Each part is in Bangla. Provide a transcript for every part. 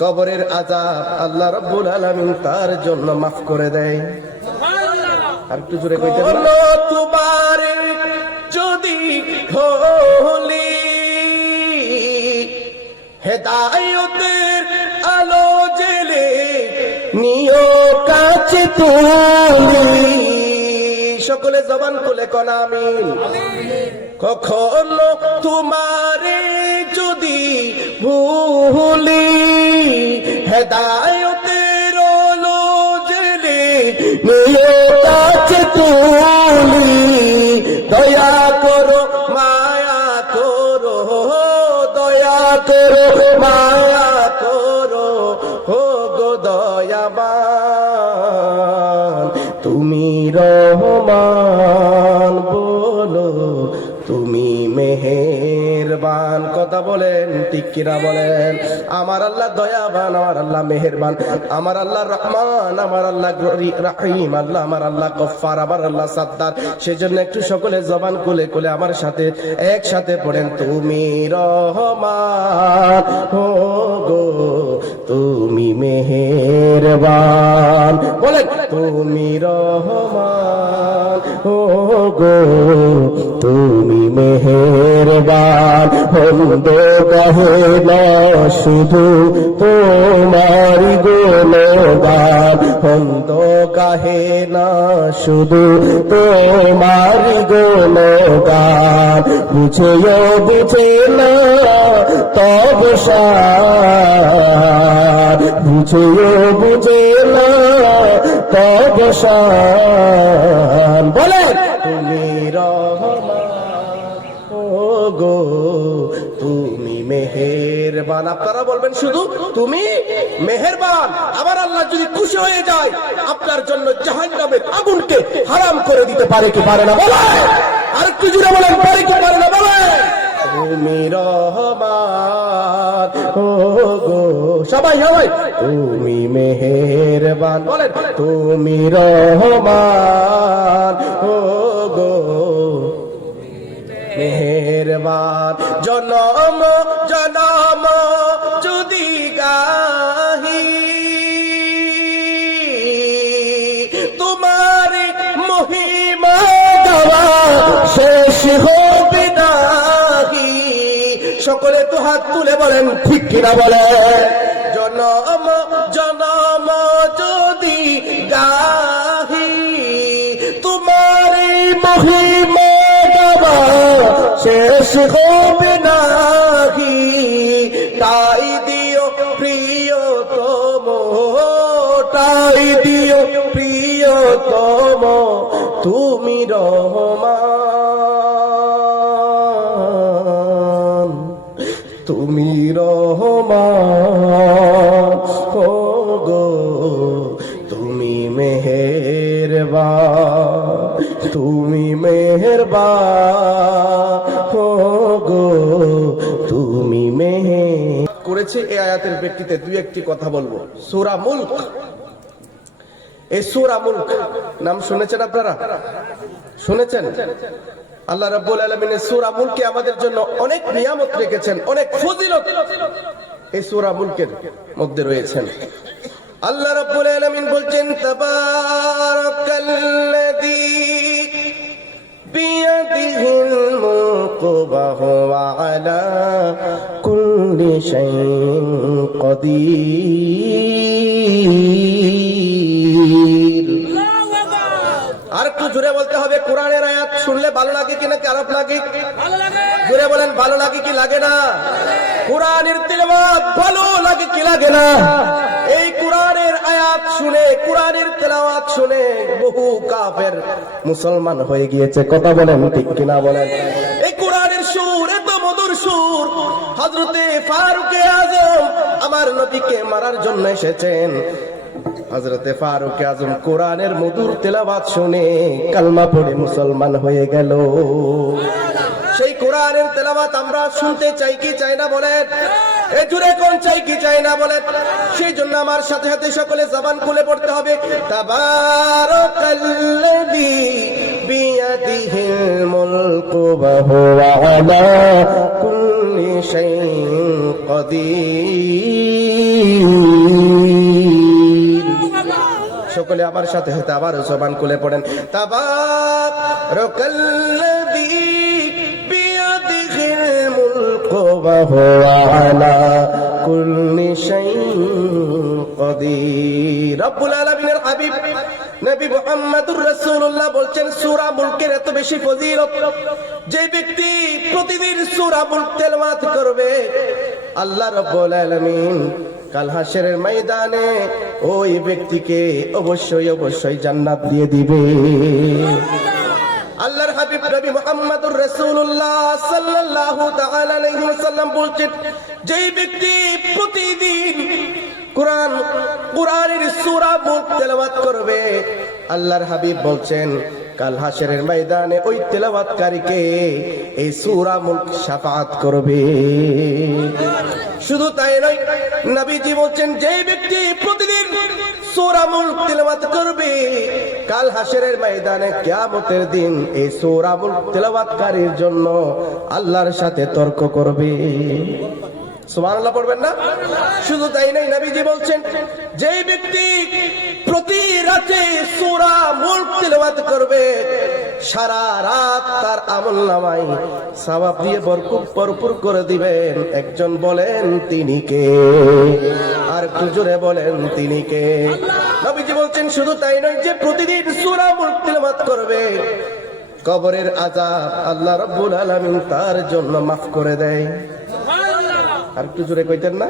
কবরের আজাব আল্লাহ রব্বুল আলামিন তার জন্য মাফ করে দেয়। আর একটু জোরে কইতে বলো তোমার যদি হলি হেদায়তের আলো জেলে নিও কাছে তুমি। সকলে জবান খুলে কন আমিন। কখনো তোমারে যদি ভুলি হেদায়তের জেলে নিও কাছে তুলি। দয়া করো মায়া করো দয়া করো মায়া কথা বলেন টিকিরা বলেন? আমার আল্লাহ দয়াবান, আমার আল্লাহ মেহেরবান, আমার আল্লাহ রহমান, আমার আল্লাহ আল্লাহ আমার আল্লাহ গফফার, আমার আল্লাহ সাদ্দার। সেজন্য একটু সকলে জবান খুলে খুলে আমার সাথে একসাথে পড়েন। তুমি রহমান হো গো, তুমি মেহেরবান। বলেন, তুমি রহমান, ও গো না, শুধু তোমার গুণগান। হন্দ গাহে না, শুধু তোমার গুণগান। বুঝেও বুঝে না, তব বুঝেও বুঝে না, তব সার। মেহেরবান। আপনারা বলবেন, শুধু তুমি? মেহেরবান। আবার আল্লাহ যদি খুশি হয়ে যায়, আপনার জন্য জাহান্নামের আগুনকে হারাম করে দিতে পারে কি পারে না? বলে! আর একটু জুড়ে বলেন, পারে কি পারে না? বলে! তুমি রহমান, ও গো, সবাই সবাই তুমি মেহেরবান। বলেন, তুমি রহমান, ও গো মেহেরবান। জনম জনম শেষ হবে নাহি। সকলে তো হাত তুলে বলেন, ঠিক কিনা বলে? জনম জনম যদি গাহি, তোমার মহিমা শেষ হবে নাহি। তাই দিও প্রিয়তম, তাই দিও প্রিয়তম, তুমি রহমান। করেছে এই আয়াতের ব্যক্তিতে দুই একটি কথা বলব। সুরা মুল্ক। এই সুরা মুল্ক, নাম শুনেছেন আপনারা? শুনেছেন? আল্লাহ রাব্বুল আলামিনের সূরা মুলকে আমাদের জন্য অনেক নিয়ামত রেখেছেন, অনেক ফজিলত এই সূরা মুলকের মধ্যে রয়েছেন। আল্লাহ রাব্বুল আলামিন বলছেন, তাবারাকাল্লাযী বিয়াদিহিল আর একটু বলতে হবে কোরআনের আয়াত শুনলে ভালো লাগে কিনা খারাপ লাগে? বলেন ভালো লাগে কি লাগে না? কোরআনের তেলাওয়াত ভালো লাগে কি লাগে না? এই কোরআনের আয়াত শুনে কোরআনের তেলাওয়াত শুনে বহু কাফের মুসলমান হয়ে গিয়েছে। কথা বলেন ঠিক কিনা বলেন? সুর। হজরতে ফারুকে আজম আমার নবীকে মারার জন্য এসেছেন। হজরতে ফারুক আজম কোরআনের মধুর তেলাবাদ শুনে কালমা পড়ে মুসলমান হয়ে গেল। সেই কোরআনের তেলাবাত আমরা শুনতে চাই, কি চাই না বলেন? এ জুড়ে কোন চাই, কি চাই না বলেন? সেই জন্য আমার সাথে সাথে সকলে জবান খুলে পড়তে হবে। তাবারাকাল্লাযী বিয়াদিহিল মুলকু ওয়া হুয়া আলা شيء قدير সকলে আমার সাথে সাথে আবার জবান খুলে পড়েন তাবারাকাল্লাযী বিয়াদিহিল মুলকু ওয়া হুয়া আলা কুল্লি শাইইন কাদির রব্বুল আলামিনের হাবিব নবী মুহাম্মদুর রাসূলুল্লাহ বলছেন, সূরা মুলকের এত বেশি ফজিলত। যে ব্যক্তি প্রতিদিন সূরা মুলক তেলাওয়াত করবে, আল্লাহ রাব্বুল আলামিন কাল হাসরের ময়দানে ওই ব্যক্তিকে অবশ্যই অবশ্যই জান্নাত দিয়ে দিবে। আল্লাহর হাবিব নবী মুহাম্মদুর রাসূলুল্লাহ সাল্লাল্লাহু তাআলা আলাইহি ওয়াসাল্লাম বলছেন, যেই ব্যক্তি প্রতিদিন কোরআন, কোরআনের সূরা মুখ তেলাওয়াত করবে। আল্লাহর হাবিব বলছেন, কাল হাসরের ময়দানে ওই তেলাওয়াতকারীকে এই সূরা মুখ শাফাআত করবে। শুধু তাই নয়, নবীজি বলছেন, যে ব্যক্তি প্রতিদিন সূরা মুলক তেলাওয়াত করবে, কাল হাসরের ময়দানে কিয়ামতের দিন এই সূরা মুলক তেলাওয়াতকারীর জন্য আল্লাহর সাথে তর্ক করবে। সুবহানাল্লাহ পড়বেন না? শুধু তাই নাই নবীজি বলছেন যে ব্যক্তি প্রতি রাতে সূরা মুলক তেলাওয়াত করবে, সারা রাত তার আমল নামাই সওয়াব দিয়ে ভরপুর ভরপুর করে দিবেন। একজন বলেন, তিনি কে? আর একটু বলেন, তিনি কে? নবীজি বলছেন, শুধু তাই নয় যে প্রতিদিন সূরা মুলক তেলাওয়াত করবে, কবরের আজাব আল্লাহ রাব্বুল আলামিন তার জন্য মাফ করে দেয়। আর জোরে কইতেন না?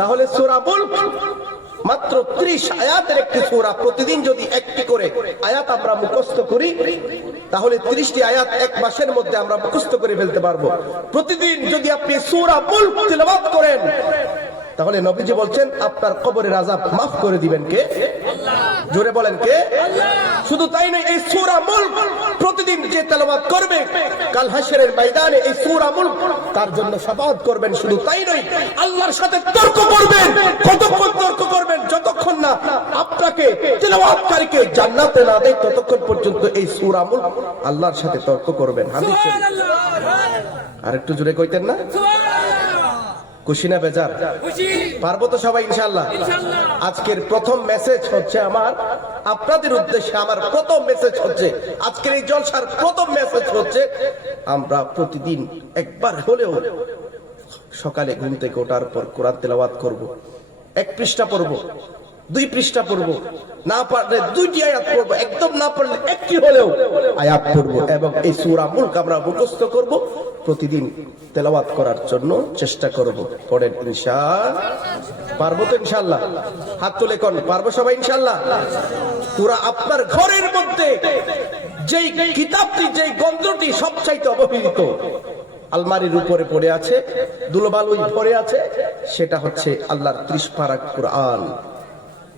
তাহলে সূরা মুলক মাত্র ত্রিশ আয়াতের একটি সূরা প্রতিদিন যদি একটি করে আয়াত আমরা মুখস্থ করি, তাহলে ত্রিশটি আয়াত এক মাসের মধ্যে আমরা মুখস্থ করে ফেলতে পারব। প্রতিদিন যদি আপনি সূরা তেলাওয়াত করেন, তাহলে নবীজি বলছেন, আপনার কবরের আজাব মাফ করে দিবেন কে? জোরে বলেন কে? শুধু তাই নয়, এই সূরা মুলক প্রতিদিন যে তেলাওয়াত করবে, কাল হাসরের ময়দানে এই সূরা মুলক তার জন্য শাফাআত করবেন। শুধু তাই নয়, আল্লাহর সাথে তর্ক করবেন, কতক্ষণ তর্ক করবেন, যতক্ষণ না আপনাকে তেলাওয়াতকারীকে জান্নাতে না দেয়, ততক্ষণ পর্যন্ত এই সূরা মুলক আল্লাহর সাথে তর্ক করবেন। হাদিস শরীফ। আর একটু জোরে কইতেন না? খুশি না বেজার? পারব তো সবাই ইনশাল্লাহ আজকের প্রথম মেসেজ হচ্ছে আমার আপনাদের উদ্দেশ্যে আমার প্রথম মেসেজ হচ্ছে আজকের এই জলসার প্রথম মেসেজ হচ্ছে আমরা প্রতিদিন একবার হলেও সকালে ঘুম থেকে ওঠার পর কোরআন তেলাওয়াত করব এক পৃষ্ঠা পড়ব। দুই পৃষ্ঠা পড়ব। না পারলে দুইটি আয়াত পড়ব। একদম না পারলে একটি হলেও আয়াত পড়ব এবং এই সূরা মুলক আমরা মুখস্থ করব। প্রতিদিন তেলাওয়াত করার জন্য চেষ্টা করব। পরের ইনশা পারব তো ইনশাআল্লাহ। হাত তুলে কোন, পারব সবাই ইনশাআল্লাহ? পুরা আপনার ঘরের মধ্যে যেই কিতাবটি, যেই গন্ত্রটি সবচাইতে অবহেলিত। আলমারির উপরে পড়ে আছে, দুলোবালুই পড়ে আছে, সেটা হচ্ছে আল্লাহর ত্রিশ পারা কোরআন।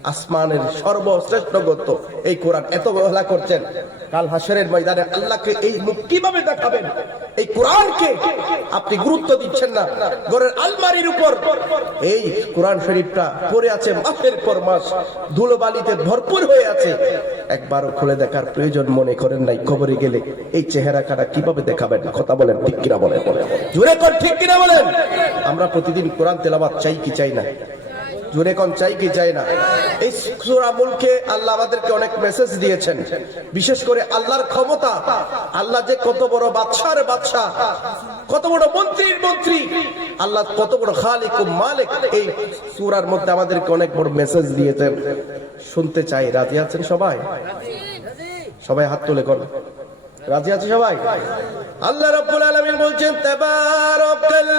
আসমানের সর্বশ্রেষ্ঠ গত এই কোরআন এত অবহেলা করছেন। কাল হাসরের ময়দানে আল্লাহকে এই মুখ কীভাবে দেখাবেন? এই কোরআনকে আপনি গুরুত্ব দিচ্ছেন না। ঘরের আলমারির উপর। এই কোরআন শরীফটা পড়ে আছে মাসের পর মাস। ধুলোবালিতে ভরপুর হয়ে আছে। একবারও খুলে দেখার প্রয়োজন মনে করেন নাই। খবরে গেলে এই চেহারা কাটা কীভাবে দেখাবেন? কথা বলেন, ঠিক কিনা বলেন? জোরে কর, ঠিক কিনা বলেন? আমরা প্রতিদিন কোরআন তেলাবাদ চাই কি চাই না? জোরে কোন চাই কি চাই না? এই সূরা মুলকে আল্লাহ আমাদেরকে অনেক মেসেজ দিয়েছেন। বিশেষ করে আল্লাহর ক্ষমতা। আল্লাহ যে কত বড় বাদশার বাদশা কত বড় মন্ত্রীর মন্ত্রী। আল্লাহ কত বড় খালিক ও মালিক। এই সূরার মধ্যে আমাদেরকে অনেক বড় মেসেজ দিয়েছেন। শুনতে চাই। রাজি আছেন সবাই? সবাই হাত তুলে কর রাজি আছে সবাই? আল্লাহ রাব্বুল আলামিন বলছেন, তাবারাকাল্লাযী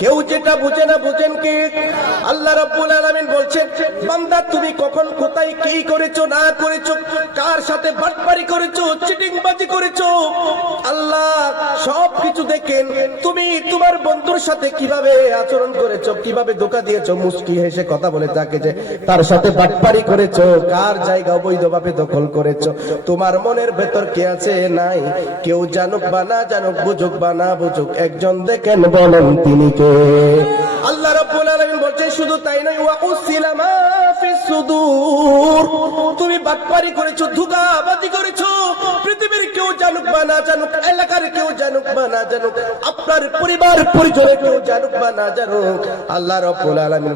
কেউ যেটা বুঝে না বুঝেন কি? আল্লাহ রাব্বুল আলামিন বলছেন, বান্দা, তুমি কখন, কোথায়, কি করেছ, না করেছ, কার সাথে বাটপারি করেছ, চিটিংবাজি করেছ? সব কিছু দেখেন। তুমি তোমার বন্ধুর সাথে কীভাবে আচরণ করেছ, কীভাবে ধোকা দিয়েছ মুস্কি হেসে কথা বলে তাকে যে তার সাথে বাটপারি করেছ, কার জায়গা অবৈধভাবে দখল করেছ, তোমার মনের ভেতর কে আছে? নাই। কেউ জানুক বা না জানুক, বুঝুক বা না বুঝুক, একজন দেখেন বলেন তিনি কে। আল্লাহ রাব্বুল বলছেন, শুধু তাই নয় তুমি করেছ পৃথিবীর কেউ জানুক বা না জানুক, এলাকার কেউ জানুক বা না জানুক, আপনার কেউ জানুক বা না জানুক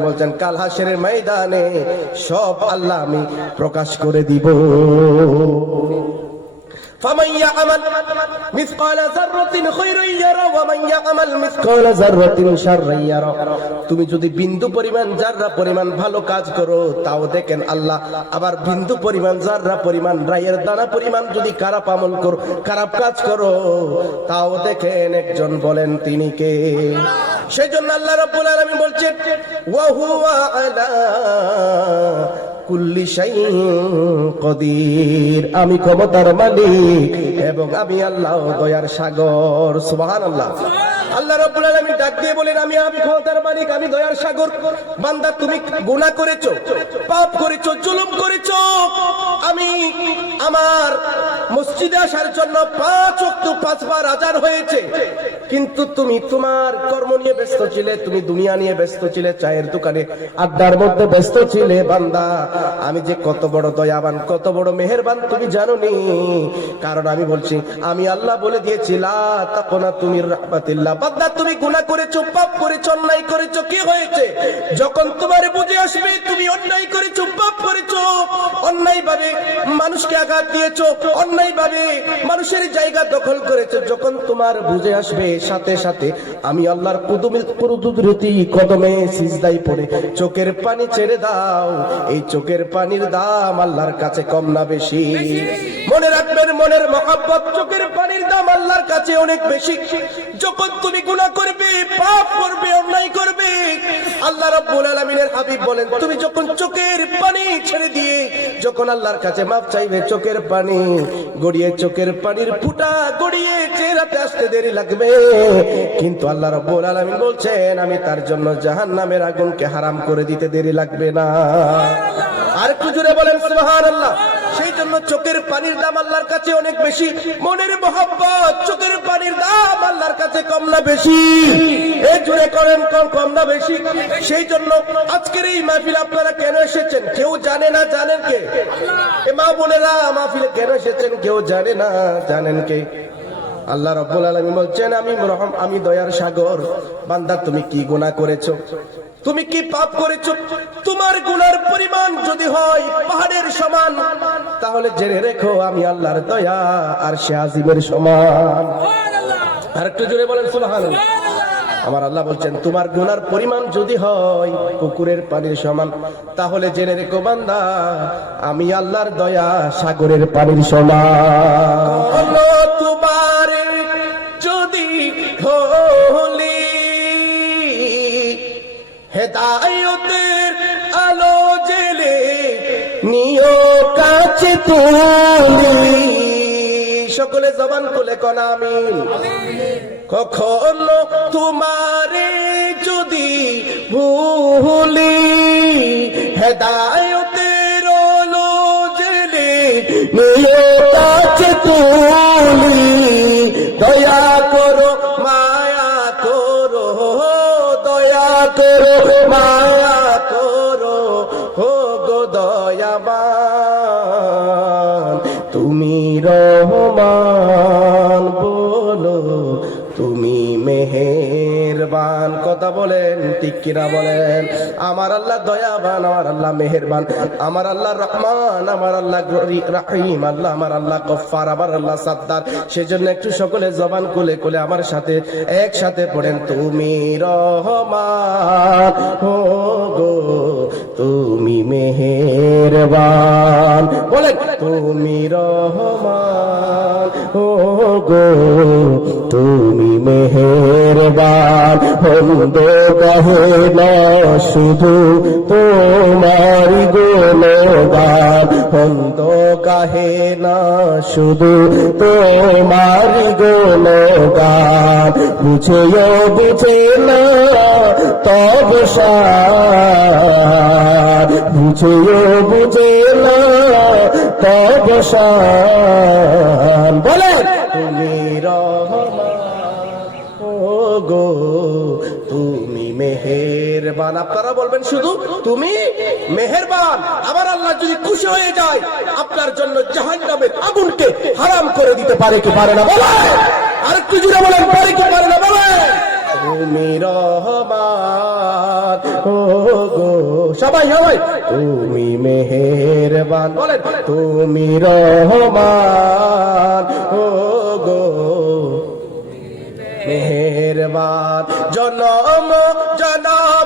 বলছেন, কাল ময়দানে সব আল্লাহ আমি প্রকাশ করে দিব। فمن يعمل مثقال ذرة خيرا يرى ومن يعمل مثقال ذرة شرا يرى তুমি যদি বিন্দু পরিমাণ জাররা পরিমাণ ভালো কাজ করো তাও দেখেন আল্লাহ আবার বিন্দু পরিমাণ জাররা পরিমাণ রায়ের দানা পরিমাণ যদি খারাপ আমল করো খারাপ কাজ করো তাও দেখেন একজন বলেন তিনি কে সেই জন্য আল্লাহ রাব্বুল আলামিন বলছেন ওয়া হুয়া আলা কুল্লি কদির। আমি ক্ষমতার মালিক এবং আমি আল্লাহ দয়ার সাগর। সুবহানাল্লাহ। আল্লাহ রাব্বুল আলামিন ডাক দিয়ে বলেন, আমি আমি ক্ষমতার মালিক, আমি দয়ার সাগর। বান্দা, তুমি গুনাহ করেছ, পাপ করেছ, জুলুম করেছ। আমি আমার মসজিদে আসার জন্য পাঁচ ওয়াক্ত পাঁচবার আজান হয়েছে। কিন্তু তুমি তোমার কর্ম নিয়ে ব্যস্ত ছিলে, তুমি দুনিয়া নিয়ে ব্যস্ত ছিলে, চায়ের দোকানে আড্ডার মধ্যে ব্যস্ত ছিলে, বান্দা। আমি যে কত বড় দয়াবান, কত বড় মেহেরবান, তুমি জানো নি কারণ আমি বলছি, আমি আল্লাহ বলে দিয়েছি, লা তুমি গুনাহ করেছ, পাপ করেছ, অন্যায় করেছ, কি হয়েছে? যখন তোমার বুঝে আসবে, তুমি অন্যায় করেছ, পাপ করেছ। অন্যায় ভাবে মানুষকে আঘাত দিয়েছ অন্যায় ভাবে মানুষের জায়গা দখল করেছ। যখন তোমার বুঝে আসবে, সাথে সাথে আমি আল্লাহর কুদুমে কুরুদুদরতি কদমে সিজদাই পড়ে, চোখের পানি ছেড়ে দাও। এই চোখের পানির দাম আল্লাহর কাছে কম না বেশি। মনে রাখবেন, মনের মহাব্বত চোখের পানির দাম আল্লাহর কাছে অনেক বেশি। যখন তুমি গুনাহ করবে, পাপ করবে, অন্যায় করবে, আল্লাহ রাব্বুল আলামিনের হাবিব বলেন, তুমি যখন চোখের পানি ছেড়ে দিয়ে যখন আল্লাহর কাছে মাপ চাইবে, চোখের পানি গড়িয়ে, চোখের পানির ফুটা গড়িয়ে চেহারাতে আসতে দেরি লাগবে। কিন্তু আল্লাহ রাব্বুল আলামিন বলছেন, আমি তার জন্য জাহান্নামের আগুনকে হারাম করে দিতে দেরি লাগবে না। আর একটু জুড়ে বলেন, সুবহানাল্লাহ। সেই জন্য চোখের পানির দাম আল্লাহর কাছে অনেক বেশি। মনের মহব্বত, চোখের পানির দাম আল্লাহর কাছে কম না বেশি। এ জুড়ে করেন, কম কম না বেশি। সেই জন্য আজকের এই মাহফিল আপনারা কেন এসেছেন? কেউ জানে না, জানেন কে? মা বোনেরা, মাহফিলে কেন এসেছেন? কেউ জানে না, জানেন কে? আল্লাহ রব্বুল আলামিন বলছেন, আমি রহম, আমি দয়ার সাগর। বান্দা, তুমি কি গুনাহ করেছ? তুমি কি পাপ করেছ? তোমার গুনার পরিমাণ যদি হয় পাহাড়ের সমান, তাহলে জেনে রেখো আমি আল্লাহর দয়া আর সে আজিমের সমান। আর একটু জোরে বলেন, সুবহানাল্লাহ। আমার আল্লাহ বলছেন, তোমার গুনার পরিমাণ যদি হয় কুকুরের পানির সমান, তাহলে জেনে রেখো বান্দা, আমি আল্লাহর দয়া সাগরের পানির সমান। হেদায়তের আলো জেলে নিও কাছে তুমি। সকলে জবান খুলে কনামিন কখনো তোমারে যদি ভুলি হেদায়তের আলো জেলে নিও কাছে তুমি। দয়া করো মায়া করো হো গো দয়াবান তুমি রহমান। কথা বলেন কিনা বলেন? আমার আল্লাহ দয়াবান, আমার আল্লাহ মেহেরবান, আমার আল্লাহ রহমান, আমার আল্লাহ রাহিম, আল্লাহ আমার আল্লাহ গফফার, আমার আল্লাহ সাদ্দার। সেজন্য একটু সকলে জবান কোলে কোলে আমার সাথে, একসাথে পড়েন, তুমি রহমান হো গো, তুমি মেহেরবান। বলেন, তুমি রহমান, ও গো তুমি মেহের মেহেরবান, বন্ধ কহে না শুধু তোমার গুণগান বন্ধ কাহে না শুধু তোমার গুণগান বুঝেও বুঝে না, তব বুঝেও বুঝে না, তব সার। মেহেরবান আপনারা বলবেন, শুধু তুমি? মেহেরবান। আবার আল্লাহ যদি খুশি হয়ে যায়, আপনার জন্য জাহান্নামের আগুনকে হারাম করে দিতে পারে কি পারে না? বলে আর একটু জুড়ে বলেন, পারে কি পারে না? বলে তুমি রহমান, ও গো, সবাই সবাই তুমি মেহেরবান। বলেন, তুমি রহমান, ও গো, মেহেরবান। জনম জনম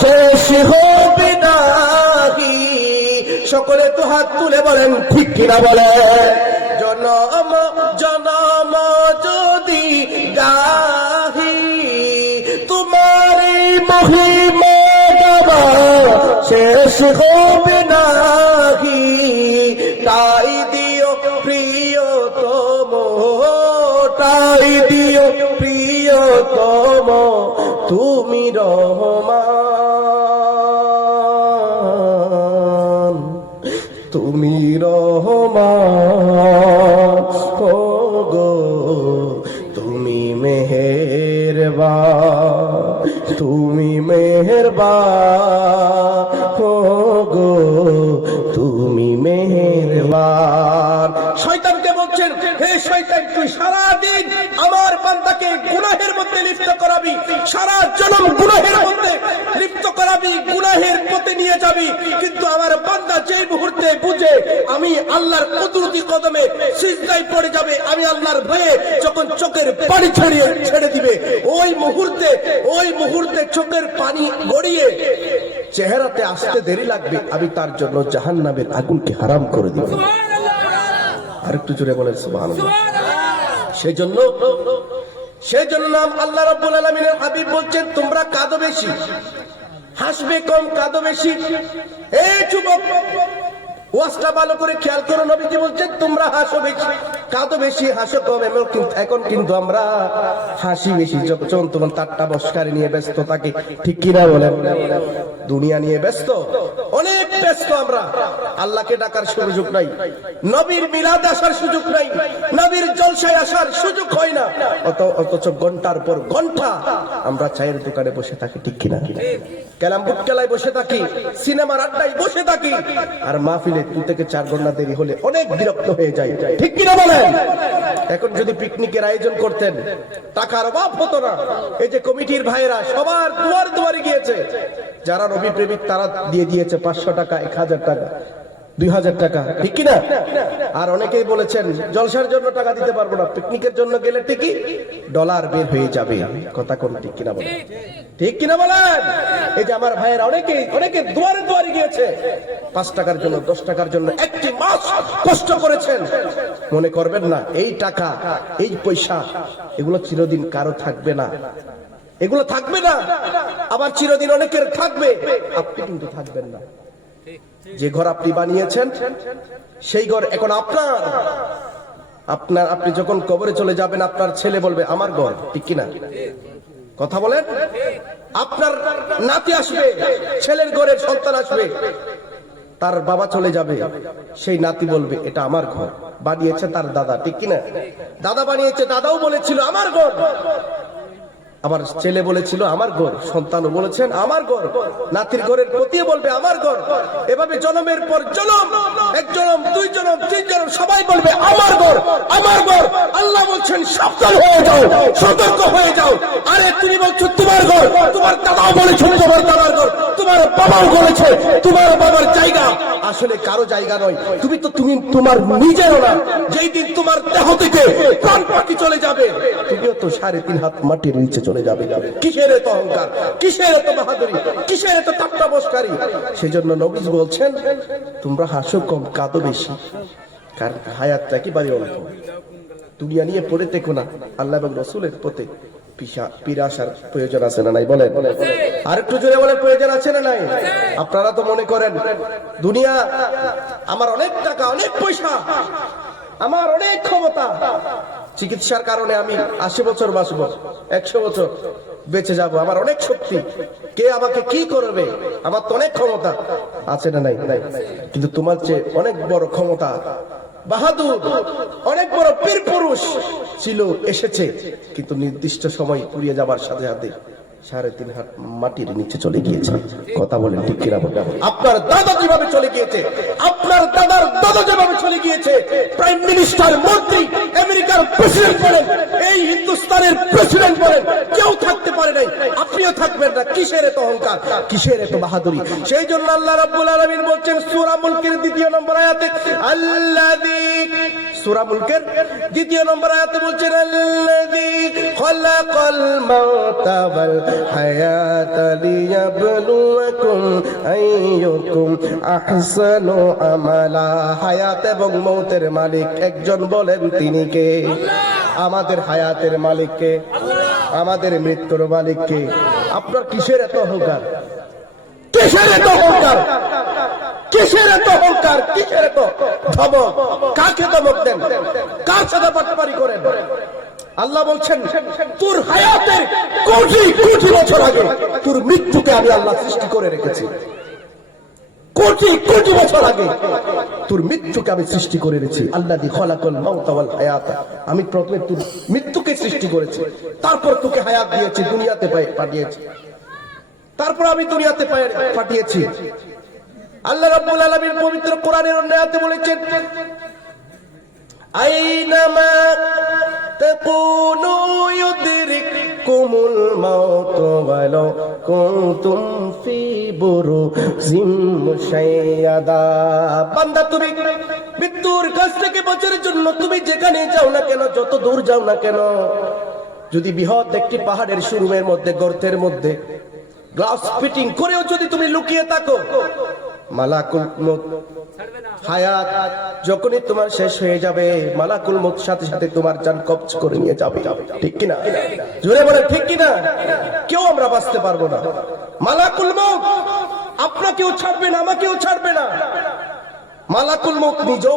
শেষ হবে নাহি। সকলে তো হাত তুলে বলেন, ঠিক কিনা বলে? জনম জনম যদি গাহি তোমার মহিমা শেষ হবে নাহি। তাই দিও প্রিয়তম, তাই দিও প্রিয়তম, তুমি রহমান শয়তান তুই সারা দিন আমার বান্দাকে গুনাহের মধ্যে লিপ্ত করাবি। সারা গুনাহের মধ্যে লিপ্ত করাবি, গুনাহের পথে নিয়ে যাবি। কিন্তু আমার বান্দা যেই মুহূর্তে বুঝে আমি আল্লাহর কুদরতি কদমে সিজদায় পড়ে যাবে, আমি আল্লাহর ভয়ে যখন চোখের পানি ছড়িয়ে ছেড়ে দিবে। ওই মুহূর্তে ওই মুহূর্তে চোখের পানি গড়িয়ে চেহারাতে আসতে দেরি লাগবে, আমি তার জন্য জাহান্নামের আগুনকে হারাম করে দিব। আর একটু জোরে বলেন সুবাহ সেই জন্য সেই জন্য নাম আল্লাহ রব্বুল আলমিনের হাবিব বলছেন তোমরা কাঁদো বেশি হাসবে কম কাঁদো বেশি। এই যুবক ওয়াজটা ভালো করে খেয়াল করো, নবীজি বলছেন, তোমরা হাসো বেশি, কাঁদো বেশি, হাসো কম, এমন এখন কিন্তু আমরা হাসি বেশি যখন তোমার তারটা বস্কারে নিয়ে ব্যস্ত থাকি, ঠিক কিনা বলেন? দুনিয়া নিয়ে ব্যস্ত, অনেক ব্যস্ত আমরা, আল্লাহকে ডাকার সুযোগ নাই, নবীর মিলাদ আসার সুযোগ নাই, নবীর জলসায় আসার সুযোগ হয় না, অত, অথচ ঘণ্টার পর ঘণ্টা আমরা চায়ের দোকানে বসে থাকি, ঠিক কিনা? কেলাম বুট কেলায় বসে থাকি, সিনেমার আড্ডায় বসে থাকি, আর মাহফিলে দু থেকে চার ঘণ্টা দেরি হলে অনেক বিরক্ত হয়ে যায়। ঠিক কিনা বলেন? এখন যদি পিকনিকের আয়োজন করতেন, টাকার অভাব হতো না। এই যে কমিটির ভাইরা সবার দুয়ার দুয়ারে গিয়েছে। যারা রবি প্রেমিক তারা দিয়ে দিয়েছে পাঁচশো টাকা, এক হাজার টাকা। দুই হাজার টাকা। ঠিক কিনা? আর অনেকেই বলেছেন, জলসার জন্য টাকা দিতে পারব না। পিকনিকের জন্য গেলে ঠিকই ডলার বের হয়ে যাবে। কথা কোন ঠিক কিনা বলেন? ঠিক কিনা বলেন? এই যে আমার ভাইয়েরা অনেকেই, অনেকে দুয়ারে দুয়ারে গিয়েছে। পাঁচ টাকার জন্য, দশ টাকার জন্য একটি মাস কষ্ট করেছেন। মনে করবেন না, এই টাকা, এই পয়সা, এগুলো চিরদিন কারও থাকবে না। এগুলো থাকবে না, আবার চিরদিন অনেকের থাকবে। আপনি কিন্তু থাকবেন না। যে ঘর আপনি বানিয়েছেন, সেই ঘর এখন আপনার। আপনার, আপনি যখন কবরে চলে যাবেন, আপনার ছেলে বলবে, আমার ঘর। ঠিক কিনা? কথা বলেন? আপনার নাতি আসবে, ছেলের ঘরের সন্তান আসবে। তার বাবা চলে যাবে, সেই নাতি বলবে, এটা আমার ঘর। বানিয়েছে তার দাদা, ঠিক কিনা? দাদা বানিয়েছে, দাদাও বলেছিল, আমার ঘর। আবার ছেলে বলেছিল, আমার ঘর। সন্তানও বলেছেন, আমার ঘর। নাতির ঘরের প্রতিও বলবে, আমার ঘর। এভাবে জনমের পর জনম, এক জনম, দুই জনম, তিন জনম, সবাই বলবে, আমার ঘর আমার ঘর। আল্লাহ বলছেন, সাবধান হয়ে যাও, সতর্ক হয়ে যাও। আরে, তুমি বলছো, তোমার ঘর, তোমার দাদাও বলেছেন তোমার দাদার ঘর, তোমার বাবাও বলেছে, তোমার বাবার জায়গা। আসলে কারও জায়গা নয়, তুমি তো, তুমি তোমার নিজেরও না, যেই দিন তোমার দেহ থেকে প্রাণ পাখি চলে যাবে, তুমিও তো সাড়ে তিন হাত মাটির নিচে চলে যাবে। কিসের এত অহংকার? কিসের এত বাহাদুরি? কিসের এত তাপ্তাবস্কারী সেই জন্য নবীজ বলছেন, তোমরা হাসো কম, কাঁদো বেশি। কারণ হায়াতটা কি বাড়ি অল্প। দুনিয়া নিয়ে পড়ে দেখো না। আল্লাহ এবং রসুলের পথে পিসা পীর আসার প্রয়োজন আছে না নাই? বলেন। আর একটু জোরে বলেন, প্রয়োজন আছে না নাই? আপনারা তো মনে করেন, দুনিয়া আমার অনেক টাকা, অনেক পয়সা, আমার অনেক ক্ষমতা চিকিৎসার কারণে আমি আশি বছর বাঁচবো, একশো বছর বেঁচে যাব। আমার অনেক শক্তি। কে আমাকে কি করবে? আমার তো অনেক ক্ষমতা। আছে না নাই? কিন্তু তোমার চেয়ে অনেক বড় ক্ষমতা। বাহাদুর, অনেক বড় পীর পুরুষ ছিল, এসেছে। কিন্তু নির্দিষ্ট সময় পুড়িয়ে যাবার সাথে সাথে সাড়ে তিন হাত মাটির নিচে চলে গিয়েছে। কথা বলেন ঠিক? আপনার দাদা যেভাবে চলে গিয়েছে, আপনার দাদার দাদা যেভাবে চলে গিয়েছে প্রাইম মিনিস্টার মন্ত্রী আমেরিকার প্রেসিডেন্ট বলেন, এই হিন্দুস্তানের প্রেসিডেন্ট বলেন, কেউ থাকতে পারে নাই। আপনিও থাকবেন না, কিসের এত অহংকার, কিসের এত বাহাদুরি? সেই জন্য আল্লাহ রাব্বুল আলামিন বলছেন, সূরা মুলকের দ্বিতীয় নম্বর আয়াতে, আল্লাযী সূরা মুলকের দ্বিতীয় নম্বর আয়াতে বলছেন, আল্লাযী খলাকাল মাউতা ওয়াল হায়াতা লিয়াবলুয়াকুম আইয়ুকুম আহসানু আমালা। হায়াত এবং মৌতের মালিক একজন বলেন, তিনি কে? আমাদের হায়াতের মালিক কে? আমাদের মৃত্যুর মালিক কে? আপনার কিসের এত অহংকার? কিসের এত অহংকার? কিসের এত অহংকার? কিসের এত ধমক? কাকে ধমক দেন? কার সাথে পাটপারি করেন? আল্লাহ বলছেন, তোর হায়াতের কোটি কোটি বছর আগে তোর মৃত্যুকে আমি আল্লাহ সৃষ্টি করে রেখেছি। কোটি কোটি বছর আগে তোর মৃত্যুকে আমি সৃষ্টি করে রেখেছি। আল্লাহ দি খলাকল মাউতা ওয়াল হায়াত। আমি প্রথমে তোর মৃত্যুকে সৃষ্টি করেছি। তারপর তোকে হায়াত দিয়েছি, দুনিয়াতে পাঠিয়েছি। তারপর আমি দুনিয়াতে পাঠিয়েছি। আল্লাহ রাব্বুল আলামিন পবিত্র কোরআনের অন্য আয়াতে বলেছেন, আইনামা তাকুনু ইউদরিকুমুল মাউত ওয়ালাউ কুনতুম ফি বুরুজিম মুশাইয়াদা। বান্দা, তুমি মৃত্যুর কাছ থেকে বাঁচার জন্য তুমি যেখানে যাও না কেন, যত দূর যাও না কেন, যদি বৃহৎ একটি পাহাড়ের শুরুমের মধ্যে, গর্তের মধ্যে, গ্লাস ফিটিং করেও যদি তুমি লুকিয়ে থাকো মালাকুল মত হায়াত যখনই তোমার শেষ হয়ে যাবে, মালাকুল মত সাথে সাথে তোমার জান কবজ করে নিয়ে যাবে। ঠিক কিনা? জোরে বলে ঠিক কিনা? কেউ আমরা বাঁচতে পারব না। মালাকুল মত আপনাকেও ছাড়বে না, আমাকেও ছাড়বে না। মালাকুল মত নিজেও